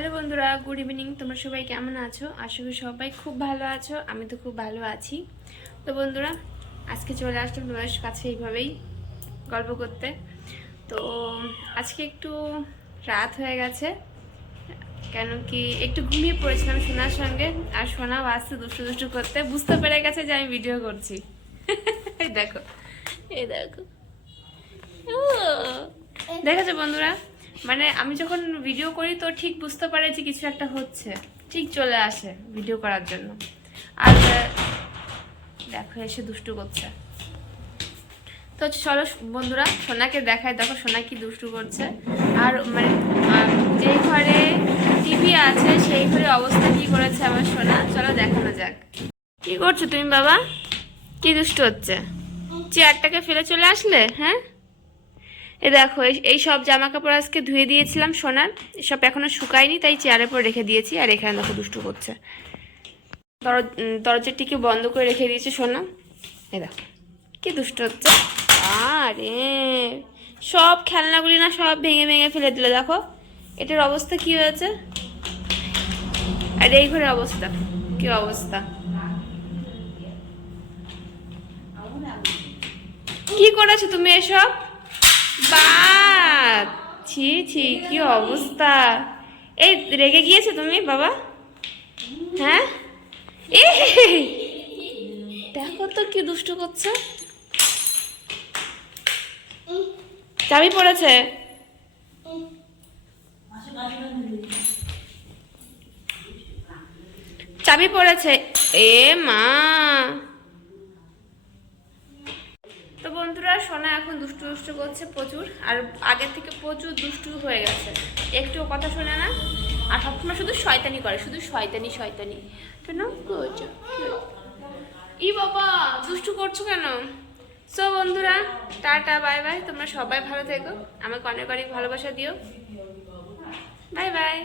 Hello বন্ধুরা, good evening. তোমরা সবাই কেমন আছো? আশা করি সবাই খুব ভালো আছো, আমি তো খুব ভালো আছি। তো বন্ধুরা, আজকে চলে আসলাম তোমার কাছে এইভাবেই গল্প করতে। তো আজকে একটু রাত হয়ে গেছে, কেন কি একটু ঘুমিয়ে পড়েছিলাম সোনার সঙ্গে, আর সোনাও আসতে দুষ্টু দুষ্টু করতে। বুঝতে পেরে গেছে যে আমি ভিডিও করছি। এই দেখো এই দেখো। দেখেছ বন্ধুরা? মানে আমি যখন ভিডিও করি তো ঠিক বুঝতে পারে যে কিছু একটা হচ্ছে। ঠিক চলে আসে ভিডিও করার জন্য। আর দেখো, এসে দুষ্টু করছে। তো চলো বন্ধুরা, সোনাকে দেখায় দেখো, সোনা কি দুষ্টু করছে। আর মানে যে ঘরে টিভি আছে, সেই ঘরে অবস্থা কি করেছে আমার সোনা? চলো দেখানো যাক। কি করছ তুমি বাবা? কি দুষ্টু হচ্ছে? চেয়ারটাকে ফেলে চলে আসলে? হ্যাঁ? এ দেখো, এই- সব জামা কাপড় আজকে ধুয়ে দিয়েছিলাম সোনার। সব এখনও শুকায়নি, তাই চেয়ারের পর রেখে দিয়েছি, আর এখানে দেখো দুষ্টু করছে। দরজাটিকে বন্ধ করে রেখে দিয়েছে সোনা। এ দেখো, কি দুষ্ট হচ্ছে। আরে, সব খেলনাগুলি না সব ভেঙে ভেঙে ফেলে দিল, দেখো। এটার অবস্থা কি হয়েছে? আর এই ঘরের অবস্থা, কি অবস্থা? কি করেছ তুমি এসব? বা, ছি ছি, কি অবস্থা? এই, রেগে গিয়েছো তুমি, বাবা? হ্যাঁ? এ দেখো তো কি দুষ্টু করছে। চাবি পড়েছে। চাবি পড়েছে। এ মা তো বন্ধুরা সোনা এখন দুষ্টু দুষ্টু করছে প্রচুর, আর আগের থেকে প্রচুর দুষ্টু হয়ে গেছে। একটু কথা শোনে না, আর সবসময় শুধু শয়তানি করে, শুধু শয়তানি শয়তানি। কেন ই বাবা, দুষ্টু করছ কেন? সো বন্ধুরা, টাটা, বাই বাই, তোমরা সবাই ভালো থেকো। আমাকে অনেক অনেক ভালোবাসা দিও। Bye bye.